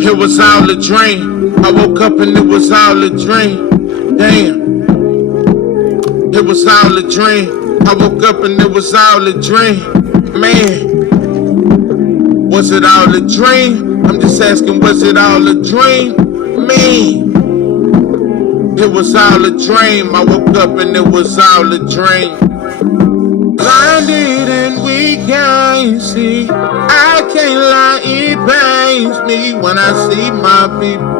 It was all a dream. I woke up and it was all a dream. Damn. It was all a dream. I woke up and it was all a dream. Man, was it all a dream? I'm just asking, was it all a dream? Man, it was all a dream. I woke up and it was all a dream. Blinded and we can't see. I can't lie, it pains me when I see my people.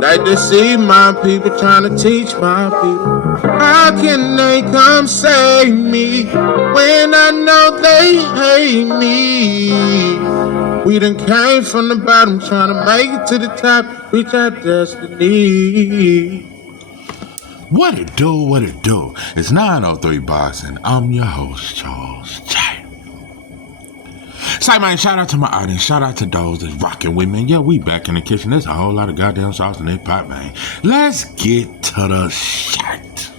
Like to see my people trying to teach my people. How can they come save me when I know they hate me? We done came from the bottom trying to make it to the top, reach our destiny. What it do, what it do? It's 903 Boxing. I'm your host, Charles J. Say, man, shout out to my audience. Shout out to those that's rocking with me. Yeah, we back in the kitchen. There's a whole lot of goddamn sauce in that pot, man. Let's get to the shit.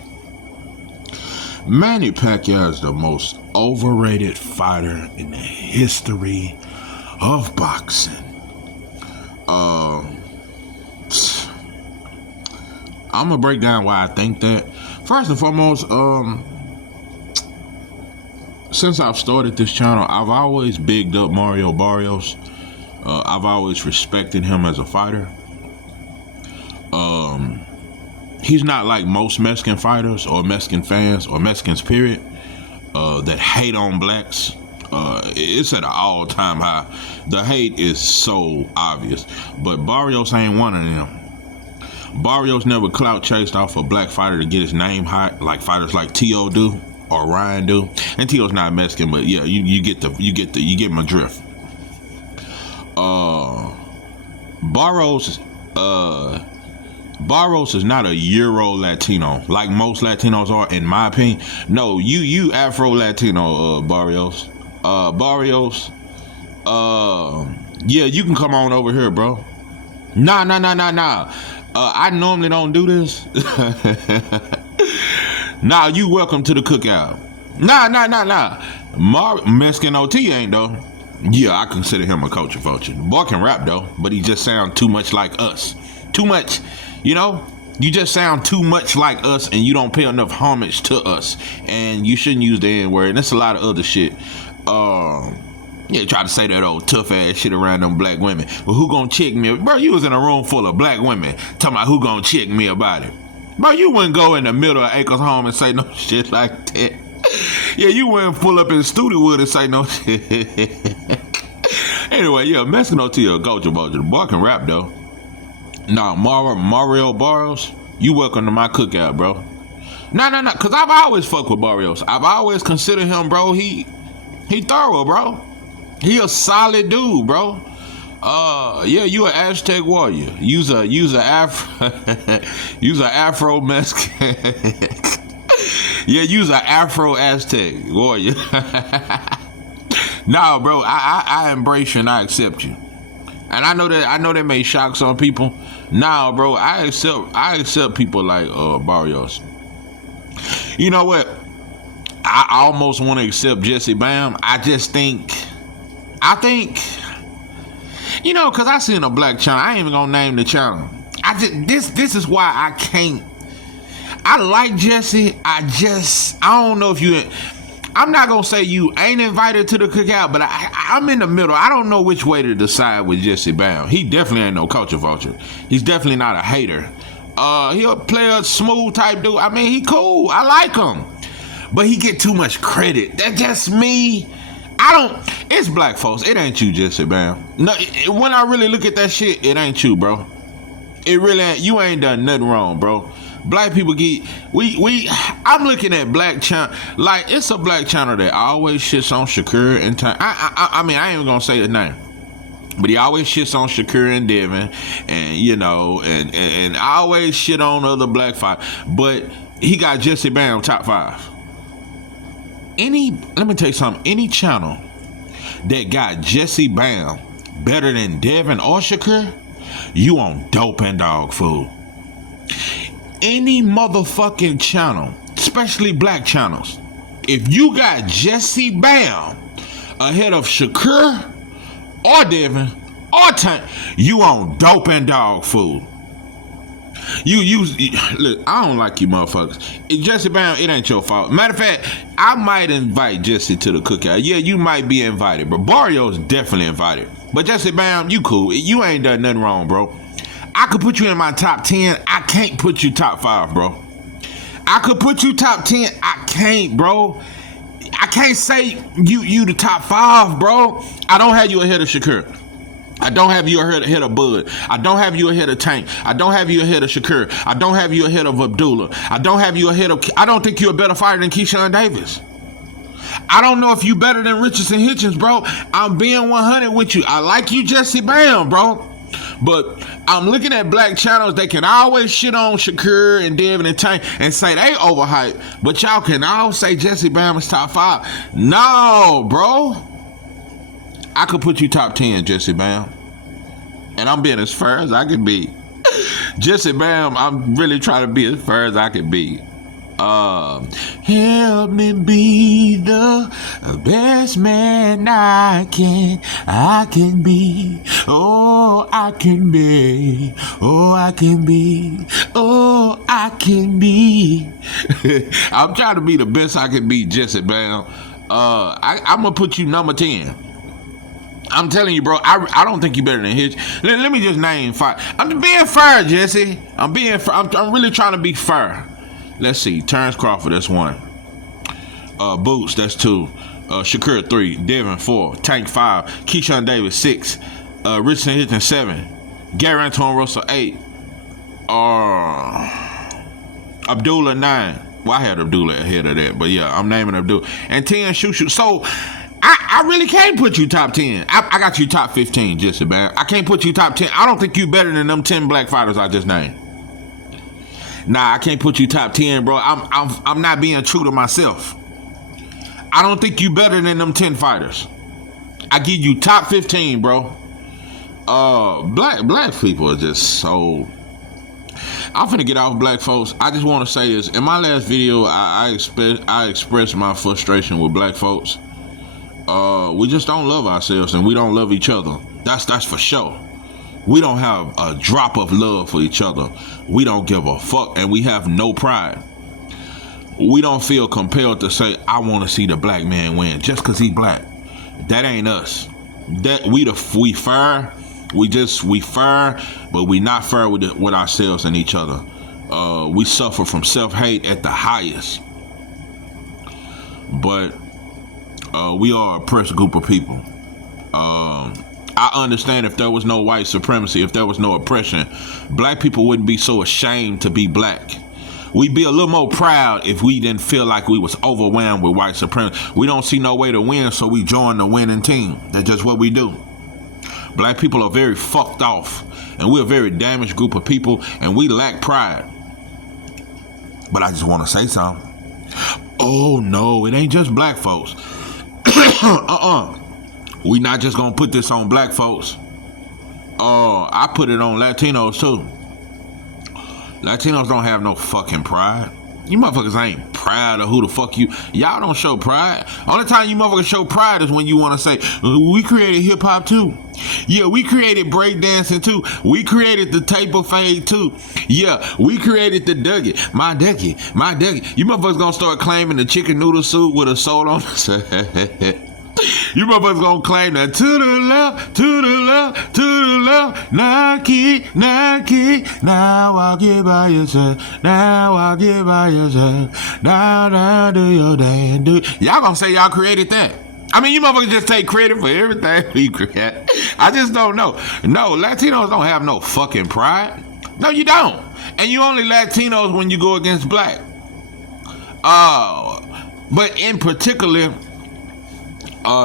Manny Pacquiao is the most overrated fighter in the history of boxing. I'm gonna break down why I think that. First and foremost, since I've started this channel, I've always bigged up Mario Barrios. I've always respected him as a fighter. He's not like most Mexican fighters or Mexican fans or Mexicans period that hate on blacks. It's at an all-time high. The hate is so obvious, but Barrios ain't one of them. Barrios never clout chased off a black fighter to get his name hot like fighters like T.O. do or Ryan do. And T.O.'s not Mexican, but yeah, you get my drift. Barrios is not a Euro Latino like most Latinos are, in my opinion. No, you Afro Latino, Barrios. Barrios. Yeah, you can come on over here, bro. Nah. I normally don't do this. Nah, you welcome to the cookout. Nah. Mexican OT ain't though. Yeah, I consider him a culture vulture. The boy can rap though, but he just sound too much like us. Too much, you know? You just sound too much like us and you don't pay enough homage to us. And you shouldn't use the N-word. And that's a lot of other shit. Yeah, try to say that old tough ass shit around them black women. Well, who gonna check me? Bro, you was in a room full of black women talking about who gonna check me about it. Bro, you wouldn't go in the middle of Acres home and say no shit like that. Yeah, you wouldn't pull up in the studio wood and say no shit. Anyway, yeah, Mexican OT a culture vulture. The boy can rap though. Nah, Mario Barrios, you welcome to my cookout, bro. Nah, cause I've always fucked with Barrios. I've always considered him, bro. He thorough, bro. He a solid dude, bro. Yeah, you an Aztec warrior. Use a Afro Mexican. Yeah, use a Afro Aztec warrior. Nah, bro, I embrace you and I accept you. And I know that may shock some people. Nah, bro, I accept people like Barrios. You know what? I almost want to accept Jesse Bam. I think, you know, cause I seen a black channel. I ain't even gonna name the channel. This is why I can't. I like Jesse. I don't know if you. I'm not gonna say you ain't invited to the cookout, but I'm in the middle. I don't know which way to decide with Jesse Bam. He definitely ain't no culture vulture. He's definitely not a hater. He'll play a smooth type dude. I mean, he cool. I like him, but he get too much credit. That's just me. It's black folks. It ain't you, Jesse Bam. No, when I really look at that shit, it ain't you, bro. It really ain't. You ain't done nothing wrong, bro. Black people I'm looking at black channel, like it's a black channel that always shits on Shakur and time. I mean, I ain't even gonna say his name, but he always shits on Shakur and Devin, and you know, and always shit on other black fighters. But he got Jesse Bam top 5. Let me tell you something. Any channel that got Jesse Bam better than Devin or Shakur, you on dope and dog food. Any motherfucking channel, especially black channels, if you got Jesse Bam ahead of Shakur or Devin or tank, you on dope and dog food. You look, I don't like you motherfuckers. Jesse Brown, it ain't your fault. Matter of fact, I might invite Jesse to the cookout. Yeah, you might be invited, but Barrio's definitely invited. But Jesse Brown, you cool. You ain't done nothing wrong, bro. I could put you in my top 10. I can't put you top 5, bro. I could put you top 10. I can't, bro. I can't say you the top 5, bro. I don't have you ahead of Shakur. I don't have you ahead of Bud. I don't have you ahead of Tank. I don't have you ahead of Shakur. I don't have you ahead of Abdullah. I don't have you ahead of... I don't think you're a better fighter than Keyshawn Davis. I don't know if you better than Richardson Hitchens, bro. I'm being 100 with you. I like you, Jesse Bam, bro. But I'm looking at black channels. They can always shit on Shakur and Devin and Tank and say they overhyped. But y'all can all say Jesse Bam is top 5. No, bro. I could put you top 10, Jesse Bam. And I'm being as fair as I can be. Jesse Bam, I'm really trying to be as fair as I can be. Help me be the best man I can be. Oh, I can be. Oh, I can be. Oh, I can be. I'm trying to be the best I can be, Jesse Bam. I'm gonna put you number 10. I'm telling you, bro, I don't think you better than Hitch. Let me just name 5. I'm being fair, Jesse. I'm being fair. I'm really trying to be fair. Let's see. Terrence Crawford, that's 1. Boots, that's 2. Shakur, 3. Devin, 4. Tank, 5. Keyshawn Davis, 6. Richardson Hitchens, 7. Gary Antoine Russell, 8. Abdullah, 9. Well, I had Abdullah ahead of that, but yeah, I'm naming Abdullah. And 10, Shushu. So, I really can't put you top 10. I got you top 15, Jesse, man. I can't put you top 10. I don't think you better than them 10 black fighters I just named. Nah, I can't put you top 10, bro. I'm not being true to myself. I don't think you better than them 10 fighters. I give you top 15, bro. Black people are just so... I'm finna get off black folks. I just want to say this. In my last video, I expressed my frustration with black folks. We just don't love ourselves and we don't love each other. That's for sure. We don't have a drop of love for each other. We don't give a fuck and we have no pride. We don't feel compelled to say, I want to see the black man win just because he black. That ain't us. That we fair. We fair, but we not fair with ourselves and each other. We suffer from self-hate at the highest. But we are a oppressed group of people. I understand if there was no white supremacy, if there was no oppression, black people wouldn't be so ashamed to be black. We'd be a little more proud if we didn't feel like we was overwhelmed with white supremacy. We don't see no way to win, so we join the winning team. That's just what we do. Black people are very fucked off, and we're a very damaged group of people, and we lack pride. But I just want to say something. Oh no, it ain't just black folks. We not just gonna put this on black folks. I put it on Latinos too. Latinos don't have no fucking pride. You motherfuckers ain't proud of who the fuck you. Y'all don't show pride. Only time you motherfuckers show pride is when you want to say, we created hip hop too. Yeah, we created breakdancing too. We created the table fade too. Yeah, we created the Dougie. My Dougie. You motherfuckers gonna start claiming the chicken noodle soup with a soul on it. You motherfuckers gonna claim that to the left, to the left, to the left, Nike. Now I'll get by yourself. Now do your damn do. Y'all gonna say y'all created that. I mean, you motherfuckers just take credit for everything we create. I just don't know. No, Latinos don't have no fucking pride. No, you don't. And you only Latinos when you go against black. But in particular,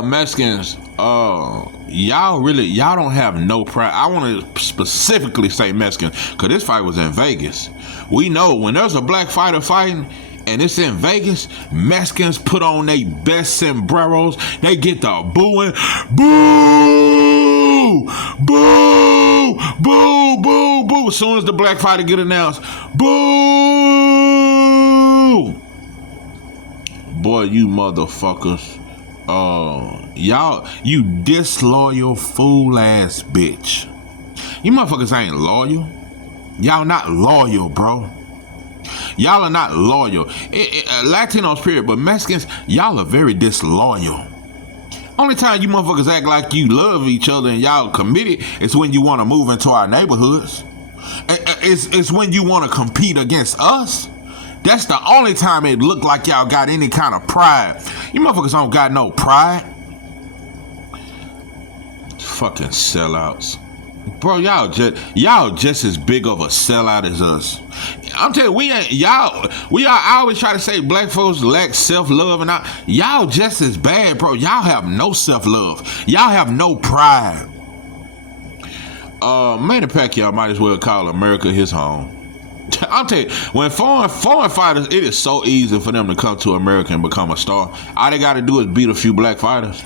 Mexicans, y'all don't have no pride. I want to specifically say Mexicans, because this fight was in Vegas. We know when there's a black fighter fighting and it's in Vegas, Mexicans put on their best sombreros. They get the booing. Boo! Boo! Boo! Boo! Boo! As soon as the black fighter get announced, boo! Boy, you motherfuckers. Y'all, you disloyal fool ass bitch. You motherfuckers ain't loyal. Y'all not loyal, bro. Y'all are not loyal. Latinos, period, but Mexicans, y'all are very disloyal. Only time you motherfuckers act like you love each other and y'all committed is when you want to move into our neighborhoods. It's when you want to compete against us. That's the only time it look like y'all got any kind of pride. You motherfuckers don't got no pride. Fucking sellouts. Bro, y'all just as big of a sellout as us. I'm telling you, I always try to say black folks lack self-love and y'all just as bad, bro. Y'all have no self-love. Y'all have no pride. Manny Pacquiao might as well call America his home. I'll tell you, when foreign fighters, it is so easy for them to come to America and become a star. All they got to do is beat a few black fighters.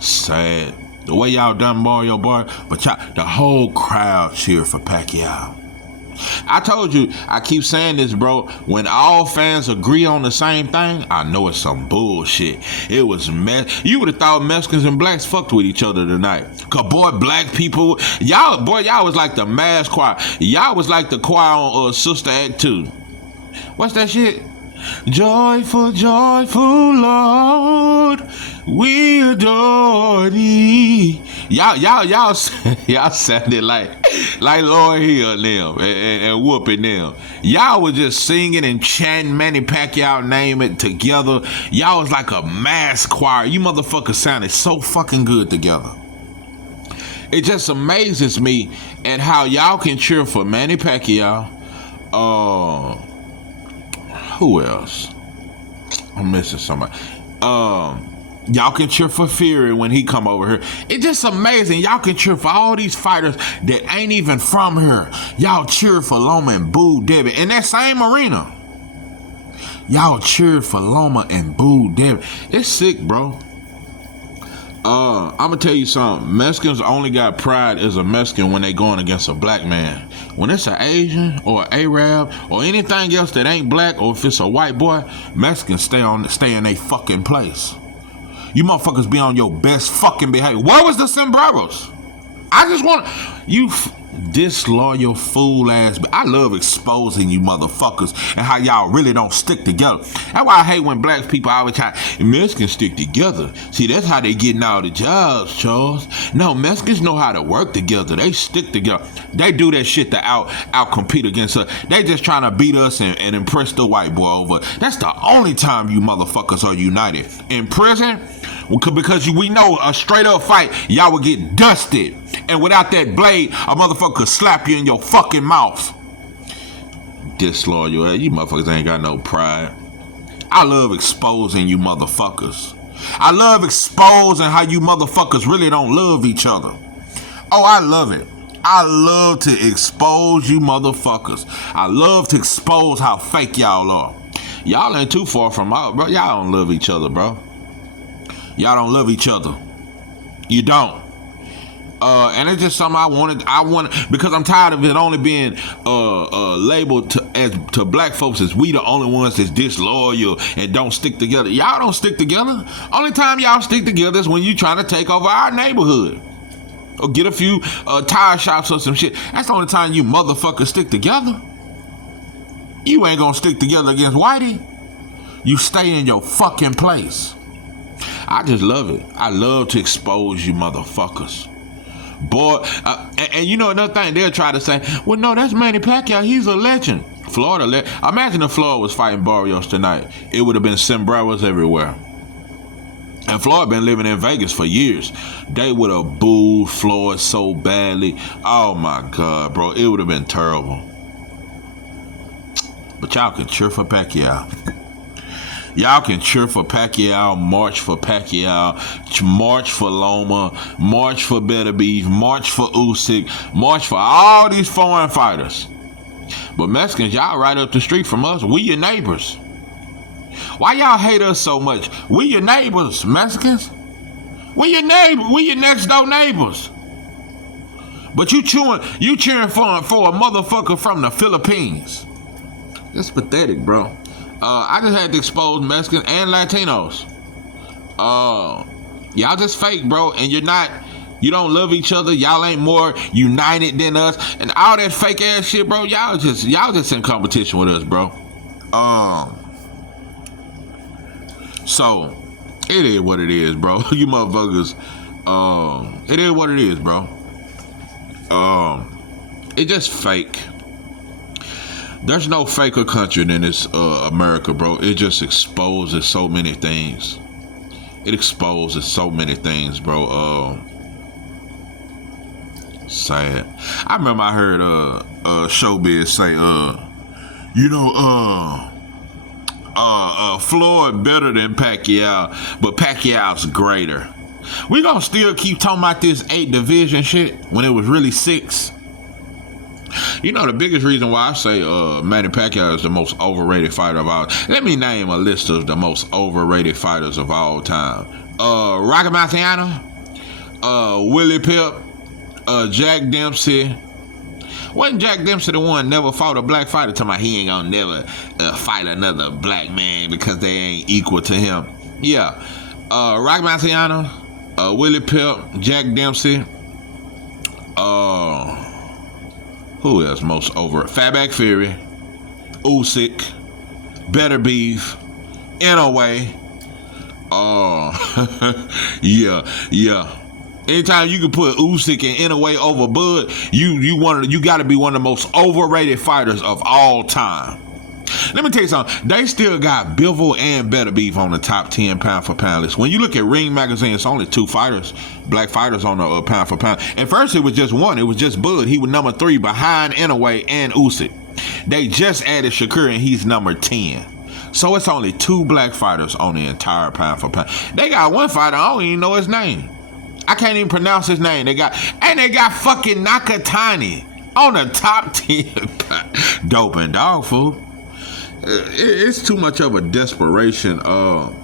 Sad. The way y'all done Mario boy, but the whole crowd cheered for Pacquiao. I told you, I keep saying this, bro. When all fans agree on the same thing, I know it's some bullshit. It was mess. You would have thought Mexicans and blacks fucked with each other tonight. Cause boy, black people, y'all was like the mass choir. Y'all was like the choir on Sister Act 2. What's that shit? Joyful, joyful Lord, we adore thee. Y'all sounded like Lord Hill them and whooping them. Y'all was just singing and chanting Manny Pacquiao name it together. Y'all was like a mass choir. You motherfuckers sounded so fucking good together. It just amazes me at how y'all can cheer for Manny Pacquiao. Who else? I'm missing somebody. Y'all can cheer for Fury when he come over here. It's just amazing. Y'all can cheer for all these fighters that ain't even from here. Y'all cheer for Loma and Boo Debbie in that same arena. Y'all cheer for Loma and Boo Debbie. It's sick, bro. I'm gonna tell you something. Mexicans only got pride as a Mexican when they going against a black man. When it's an Asian or an Arab or anything else that ain't black, or if it's a white boy, Mexicans stay in their fucking place. You motherfuckers be on your best fucking behavior. Where was the sombreros? I just want you disloyal fool ass. I love exposing you motherfuckers and how y'all really don't stick together. That's why I hate when black people always try Mexicans stick together. See, that's how they getting all the jobs, Charles. No, Mexicans know how to work together. They stick together. They do that shit to out compete against us. They just trying to beat us and impress the white boy over. That's the only time you motherfuckers are united. In prison, because we know a straight up fight, y'all would get dusted. And without that blade, a motherfucker could slap you in your fucking mouth. Disloyal, you motherfuckers ain't got no pride. I love exposing you motherfuckers. I love exposing how you motherfuckers really don't love each other. Oh, I love it. I love to expose you motherfuckers. I love to expose how fake y'all are. Y'all ain't too far from out, bro. Y'all don't love each other, bro. Y'all don't love each other. You don't. And it's just something I wanted because I'm tired of it only being labeled to black folks as we the only ones that's disloyal and don't stick together. Y'all don't stick together. Only time y'all stick together is when you trying to take over our neighborhood or get a few tire shops or some shit. That's the only time you motherfuckers stick together. You ain't gonna stick together against Whitey. You stay in your fucking place. I just love it. I love to expose you motherfuckers. Boy, and you know another thing, they'll try to say, well, no, that's Manny Pacquiao. He's a legend. Florida, imagine if Florida was fighting Barrios tonight. It would have been sombreros everywhere. And Floyd been living in Vegas for years. They would have booed Floyd so badly. Oh my God, bro. It would have been terrible. But y'all can cheer for Pacquiao. Y'all can cheer for Pacquiao, march for Pacquiao, march for Loma, march for Better Beef, march for Usyk, march for all these foreign fighters. But Mexicans, y'all right up the street from us. We your neighbors. Why y'all hate us so much? We your neighbors, Mexicans. We your neighbors. We your next door neighbors. But you cheering for a motherfucker from the Philippines. That's pathetic, bro. I just had to expose Mexicans and Latinos. Y'all just fake, bro, and you don't love each other. Y'all ain't more united than us, and all that fake ass shit, bro. Y'all just in competition with us, bro. So it is what it is, bro. You motherfuckers. It is what it is, bro. It just fake. There's no faker country than this America, bro. It just exposes so many things. It exposes so many things, bro. Sad. I remember I heard Showbiz say, Floyd better than Pacquiao, but Pacquiao's greater. We gonna still keep talking about this 8 division shit when it was really 6. You know, the biggest reason why I say Manny Pacquiao is the most overrated fighter of all. Let me name a list of the most overrated fighters of all time. Rocky Marciano, Willie Pep, Jack Dempsey. Wasn't Jack Dempsey the one never fought a black fighter? Talking about he ain't gonna never fight another black man because they ain't equal to him. Yeah. Rocky Marciano, Willie Pep, Jack Dempsey, who else most over? Fatback Fury, Usyk, Better Beef, Inouye. Yeah. Anytime you can put Usyk and Inouye over Bud, you got to be one of the most overrated fighters of all time. Let me tell you something. They still got Bivol and Better Beef on the top 10 pound for pound list. When you look at Ring Magazine, it's only 2 fighters, black fighters on the pound for pound. And first it was just one. It was just Bud. He was number 3 behind Inouye and Usyk. They just added Shakur and he's number 10. So it's only 2 black fighters on the entire pound for pound. They got one fighter, I don't even know his name. I can't even pronounce his name. They got fucking Nakatani on the top 10. Dope and dog food. It's too much of a desperation. Bro,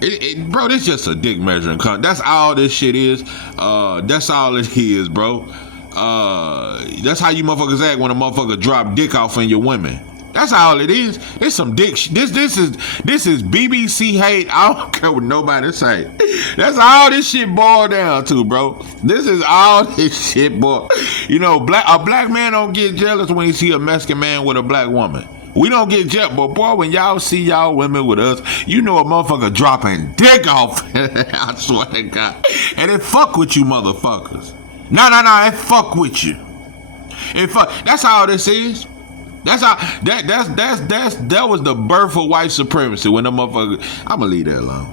this just a dick measuring cunt. That's all this shit is. That's all it is, bro. That's how you motherfuckers act when a motherfucker drop dick off in your women. That's all it is. It's some dick. This is BBC hate. I don't care what nobody say. That's all this shit boiled down to, bro. This is all this shit boiled. You know, a black man don't get jealous when he see a Mexican man with a black woman. We don't get jealous, but boy, when y'all see y'all women with us, you know a motherfucker dropping dick off. I swear to God. And it fuck with you motherfuckers. No, it fuck with you. That's all this is. That was the birth of white supremacy when the motherfucker. I'ma leave that alone.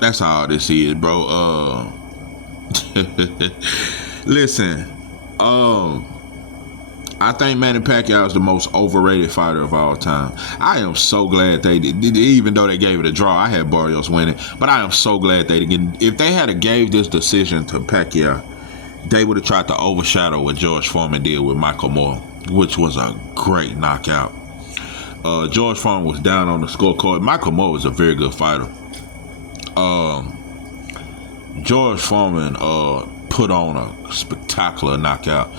That's all this is, bro. Listen, I think Manny Pacquiao is the most overrated fighter of all time. I am so glad they did, even though they gave it a draw. I had Barrios winning, but I am so glad they didn't. If they had gave this decision to Pacquiao, they would have tried to overshadow what George Foreman did with Michael Moore, which was a great knockout. George Foreman was down on the scorecard. Michael Moore was a very good fighter. George Foreman put on a spectacular knockout.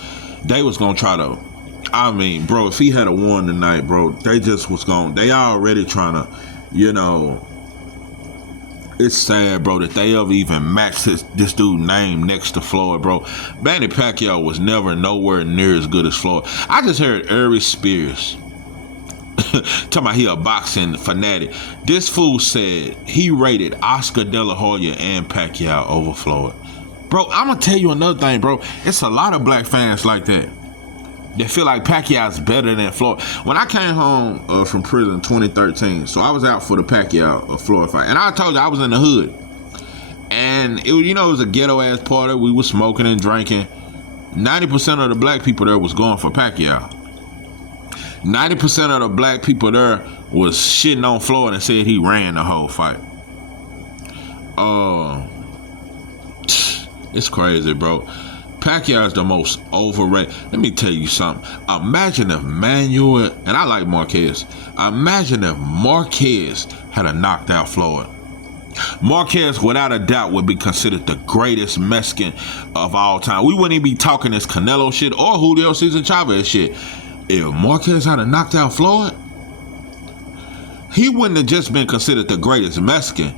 They was gonna try to. I mean, bro, if he had a won tonight, bro, they already trying to, it's sad, bro, that they ever even matched this dude name next to Floyd, bro. Manny Pacquiao was never nowhere near as good as Floyd. I just heard Ari Spears talking about he a boxing fanatic. This fool said he rated Oscar De La Hoya and Pacquiao over Floyd. Bro, I'm gonna tell you another thing, bro. It's a lot of black fans like that. They feel like Pacquiao's better than Floyd. When I came home from prison in 2013, so I was out for the Pacquiao Floyd fight, and I told you I was in the hood, and it was a ghetto ass party. We was smoking and drinking. 90% of the black people there was going for Pacquiao. 90% of the black people there was shitting on Floyd and said he ran the whole fight. It's crazy, bro. Pacquiao is the most overrated. Let me tell you something. Imagine if Manuel, and I like Marquez. Imagine if Marquez had a knocked out Floyd. Marquez, without a doubt, would be considered the greatest Mexican of all time. We wouldn't even be talking this Canelo shit or Julio Cesar Chavez shit. If Marquez had a knocked out Floyd, he wouldn't have just been considered the greatest Mexican.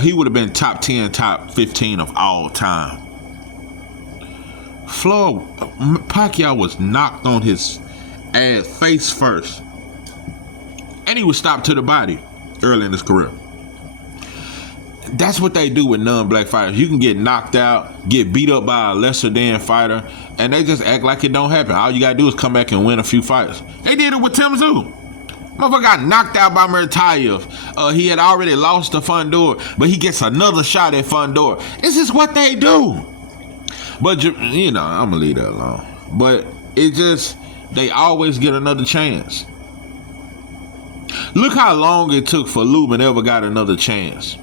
He would have been top 10, top 15 of all time. Pacquiao was knocked on his ass face first, and he was stopped to the body early in his career. That's what they do with non-black fighters. You can get knocked out, get beat up by a lesser than fighter, and they just act like it don't happen. All you gotta do is come back and win a few fights. They did it with Tim Tszyu. Motherfucker got knocked out by Murtayev. He had already lost to Fundora, but he gets another shot at Fundora. This is what they do. But, you know, I'm gonna leave that alone. But it just, they always get another chance. Look how long it took for Lubin ever got another chance.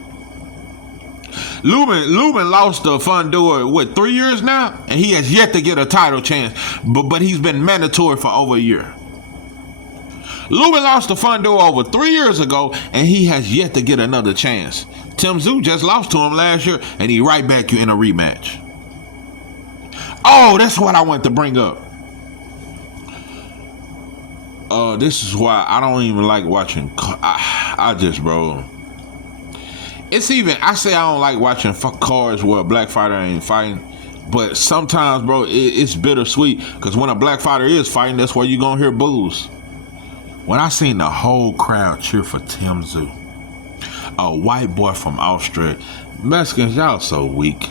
Lubin lost to Fundora, what, 3 years now? And he has yet to get a title chance. But he's been mandatory for over a year. Lubin lost to Fundora over 3 years ago, and he has yet to get another chance. Tim Tszyu just lost to him last year, and he right back you in a rematch. Oh, that's what I wanted to bring up. This is why I don't even like watching. I just, bro. It's even, I say I don't like watching cards where a black fighter ain't fighting. But sometimes, bro, it's bittersweet. Because when a black fighter is fighting, that's where you're going to hear boos. When I seen the whole crowd cheer for Tim Tszyu, a white boy from Australia. Mexicans, y'all so weak.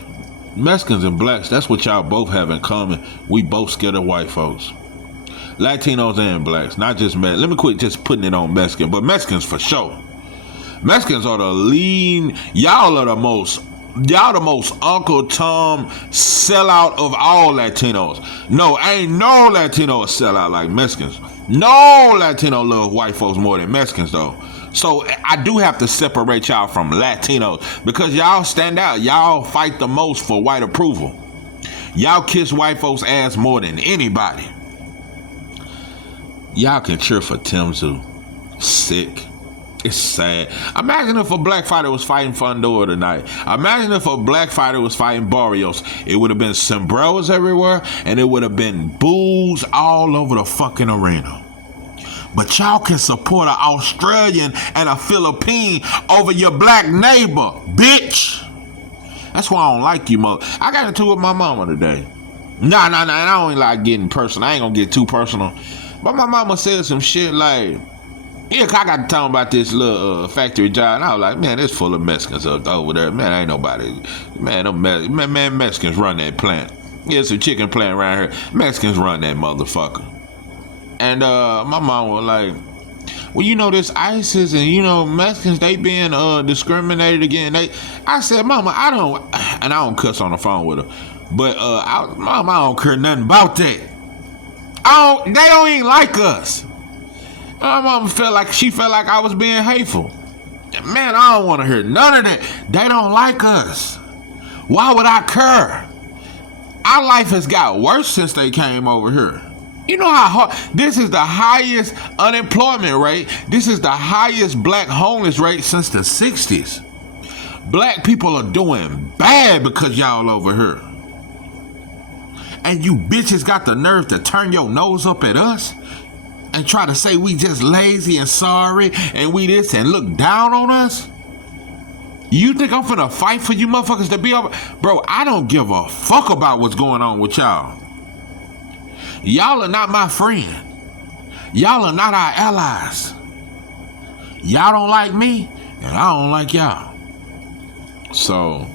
Mexicans and blacks, that's what y'all both have in common. We both scared of white folks. Latinos and blacks, not just Mexicans. Let me quit just putting it on Mexican, but Mexicans for sure. Mexicans are the lean. Y'all the most Uncle Tom sellout of all Latinos. No, ain't no Latino sellout like Mexicans. No Latino love white folks more than Mexicans though. So I do have to separate y'all from Latinos because y'all stand out. Y'all fight the most for white approval. Y'all kiss white folks' ass more than anybody. Y'all can cheer for Tim Tszyu. Sick. It's sad. Imagine if a black fighter was fighting Fundora tonight. Imagine if a black fighter was fighting Barrios. It would have been sombreros everywhere, and it would have been boos all over the fucking arena. But y'all can support an Australian and a Philippine over your black neighbor, bitch. That's why I don't like you, mother. I got into it with my mama today. Nah. I don't like getting personal. I ain't gonna get too personal. But my mama said some shit like, yeah, I got to talk about this little factory job, and I was like, man, it's full of Mexicans up over there. Man, ain't nobody. Man, Mexicans run that plant. Yeah, it's a chicken plant around here. Mexicans run that motherfucker. And my mom was like, well, you know, this ISIS and, you know, Mexicans, they being discriminated against. I said, mama, I don't cuss on the phone with her. But, mama, I don't care nothing about that. They don't even like us. My mama felt like I was being hateful. Man, I don't want to hear none of that. They don't like us. Why would I care? Our life has got worse since they came over here. You know how hard, this is the highest unemployment rate. This is the highest black homeless rate since the 60s. Black people are doing bad because y'all over here. And you bitches got the nerve to turn your nose up at us and try to say we just lazy and sorry and we this and look down on us? You think I'm finna fight for you motherfuckers to be over? Bro, I don't give a fuck about what's going on with y'all. Y'all are not my friend. Y'all are not our allies. Y'all don't like me, and I don't like y'all. So,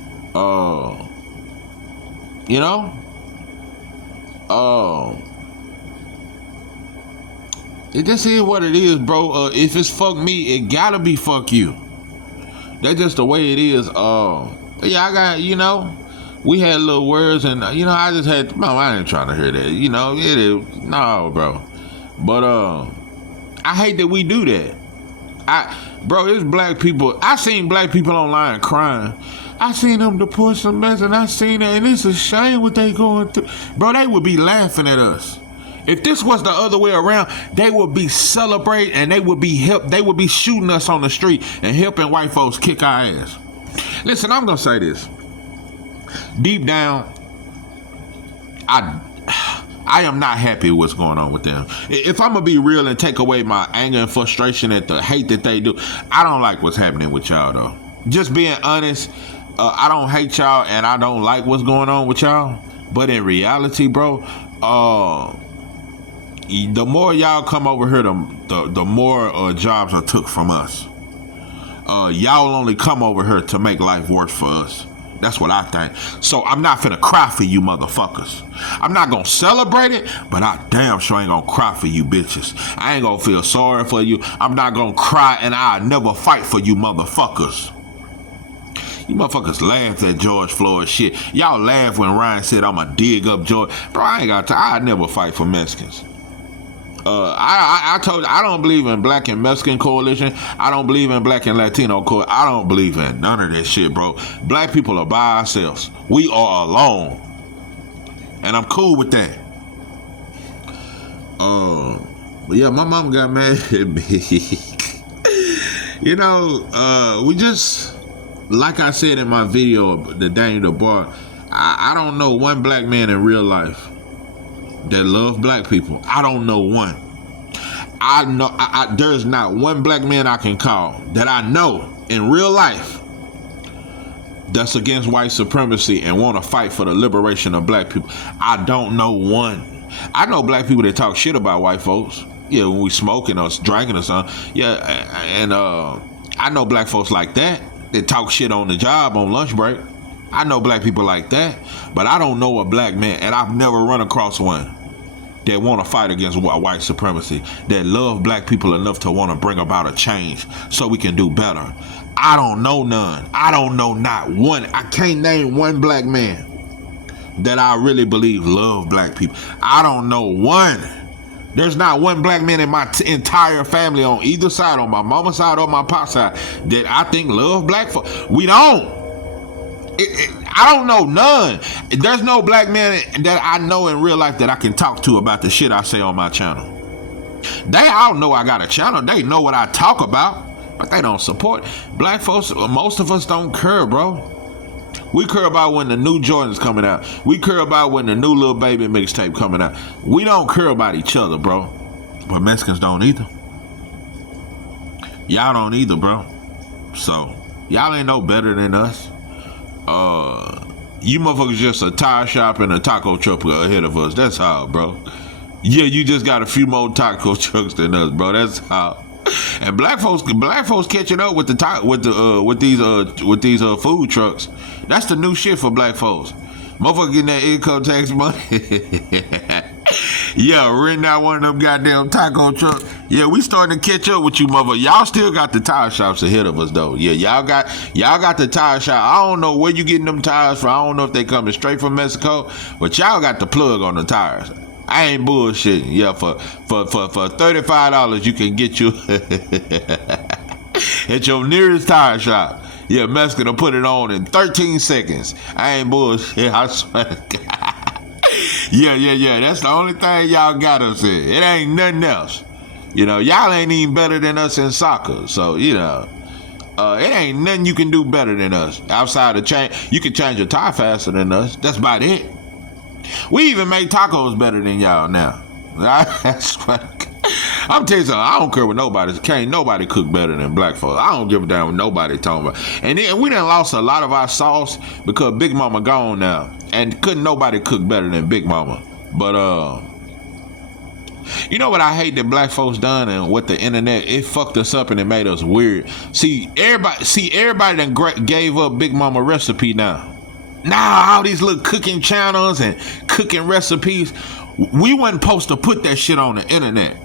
you know? It just is what it is, bro. If it's fuck me, it gotta be fuck you. That's just the way it is. Yeah, I got, you know, we had little words, and you know, I just had. No, I ain't trying to hear that. You know, it is no, bro. But I hate that we do that. Bro, it's black people. I seen black people online crying. I seen them deport some mess, and I seen that, and it's a shame what they going through. Bro, they would be laughing at us. If this was the other way around, they would be celebrating, and they would be shooting us on the street and helping white folks kick our ass. Listen, I'm gonna say this. Deep down, I I am not happy with what's going on with them. If I'm gonna be real and take away my anger and frustration at the hate that they do, I don't like what's happening with y'all though. Just being honest, I don't hate y'all and I don't like what's going on with y'all. But in reality, bro, the more y'all come over here, the more jobs are took from us. Y'all only come over here to make life worse for us. That's what I think. So I'm not finna cry for you motherfuckers. I'm not gonna celebrate it, but I damn sure ain't gonna cry for you bitches. I ain't gonna feel sorry for you. I'm not gonna cry and I'll never fight for you motherfuckers. You motherfuckers laughed at George Floyd shit. Y'all laughed when Ryan said I'ma dig up George. Bro, I ain't got time. I never fight for Mexicans. I told you, I don't believe in black and Mexican coalition. I don't believe in black and Latino coalition. I don't believe in none of that shit, bro. Black people are by ourselves. We are alone. And I'm cool with that. But yeah, my mom got mad at me. You know, we just, like I said in my video, the Daniel Bar, I don't know one black man in real life that love black people. I don't know one. I know there's not one black man I can call that I know in real life that's against white supremacy and want to fight for the liberation of black people. I don't know one. I know black people that talk shit about white folks. Yeah, when we smoking or drinking or something. Yeah, and I know black folks like that talk shit on the job on lunch break. I know black people like that, but I don't know a black man, and I've never run across one that want to fight against white supremacy, that love black people enough to want to bring about a change so we can do better. I don't know none. I don't know not one. I can't name one black man that I really believe love black people. I don't know one. There's not one black man in my entire family on either side, on my mama's side or my pop's side, that I think love black folks. We don't. I don't know none. There's no black man that I know in real life that I can talk to about the shit I say on my channel. They all know I got a channel. They know what I talk about, but they don't support. Black folks, most of us don't care, bro. We care about when the new Jordan's coming out. We care about when the new Lil Baby mixtape coming out. We don't care about each other, bro. But Mexicans don't either. Y'all don't either, bro. So, y'all ain't no better than us. You motherfuckers just a tire shop and a taco truck ahead of us. That's how, bro. Yeah, you just got a few more taco trucks than us, bro. That's how. And black folks catching up with these food trucks. That's the new shit for black folks. Motherfucker getting that income tax money. Yeah, renting out one of them goddamn taco trucks. Yeah, we starting to catch up with you, motherfucker. Y'all still got the tire shops ahead of us, though. Yeah, y'all got the tire shop. I don't know where you getting them tires from. I don't know if they coming straight from Mexico, but y'all got the plug on the tires. I ain't bullshitting. Yeah, for $35 you can get you at your nearest tire shop. Yeah, Mexican will put it on in 13 seconds. I ain't bullshit. I swear to God. Yeah. That's the only thing y'all got us in. It ain't nothing else. You know, y'all ain't even better than us in soccer. So, you know, it ain't nothing you can do better than us. Outside of change, you can change your tire faster than us. That's about it. We even make tacos better than y'all now. I swear to God. I'm telling you something, I don't care what nobody, can't nobody cook better than black folks. I don't give a damn what nobody talking about. And then we done lost a lot of our sauce because Big Mama gone now. And couldn't nobody cook better than Big Mama. But you know what I hate that black folks done and what the internet, it fucked us up and it made us weird. See everybody done gave up Big Mama recipe now. Now all these little cooking channels and cooking recipes, we wasn't supposed to put that shit on the internet.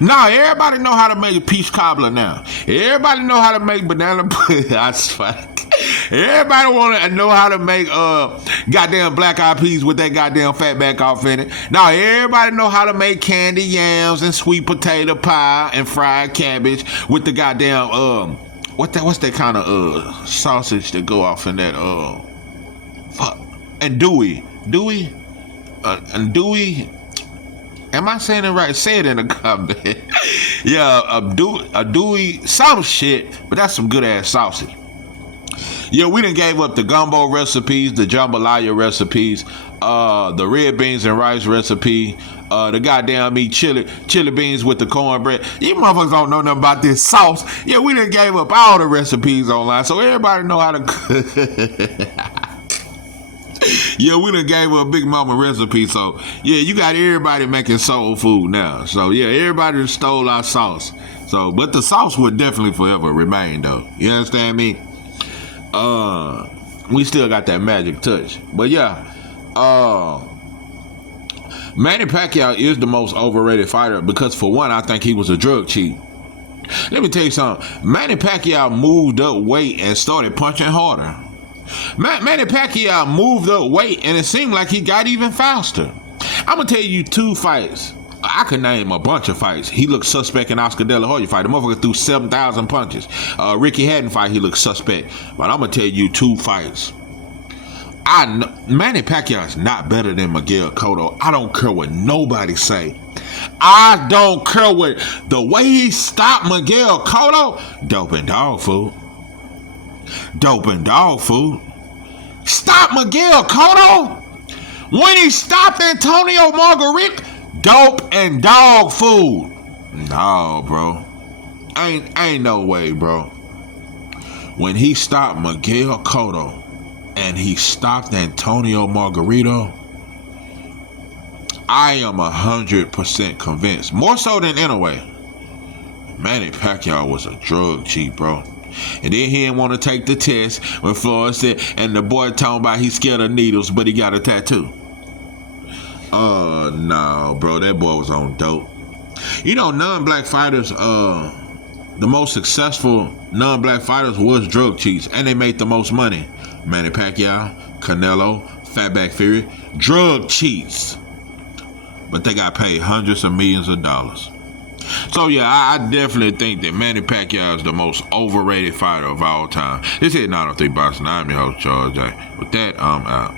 Now everybody know how to make a peach cobbler now. Everybody know how to make banana pudding. I swear. Everybody want to know how to make goddamn black eyed peas with that goddamn fatback off in it. Now everybody know how to make candy yams and sweet potato pie and fried cabbage with the goddamn what's that kind of sausage that go off in that and Dewey. Am I saying it right? Say it in the comment. Yeah, a Dewey, some shit, but that's some good ass sausage. Yeah, we done gave up the gumbo recipes, the jambalaya recipes, the red beans and rice recipe, the goddamn meat chili beans with the cornbread. You motherfuckers don't know nothing about this sauce. Yeah, we done gave up all the recipes online, so everybody know how to cook. Yeah, we done gave up Big Mama recipe, so yeah, you got everybody making soul food now. So yeah, everybody done stole our sauce. So, but the sauce would definitely forever remain, though. You understand me? We still got that magic touch. But yeah, Manny Pacquiao is the most overrated fighter because, for one, I think he was a drug cheat. Let me tell you something. Manny Pacquiao moved up weight and started punching harder. Manny Pacquiao moved up weight and it seemed like he got even faster. I'm gonna tell you 2 fights. I could name a bunch of fights. He looked suspect in Oscar De La Hoya fight. The motherfucker threw 7,000 punches. Ricky Hatton fight, he looked suspect. But I'm gonna tell you 2 fights. Manny Pacquiao is not better than Miguel Cotto. I don't care what nobody say. I don't care what the way he stopped Miguel Cotto. Dope and dog food. Dope and dog food. Stop Miguel Cotto when he stopped Antonio Margarito. Dope and dog food. No, bro. Ain't no way, bro. When he stopped Miguel Cotto and he stopped Antonio Margarito, I am 100% convinced, more so than anyway, Manny Pacquiao was a drug cheat, bro. And then he didn't want to take the test when Floyd said, and the boy talking about he's scared of needles, but he got a tattoo. No, bro, that boy was on dope. You know, non-black fighters, the most successful non-black fighters was drug cheats, and they made the most money. Manny Pacquiao, Canelo, Fatback Fury, drug cheats. But they got paid hundreds of millions of dollars. So yeah, I definitely think that Manny Pacquiao is the most overrated fighter of all time. This is 903 Boxing. I'm your host, Charles J. With that, I'm out.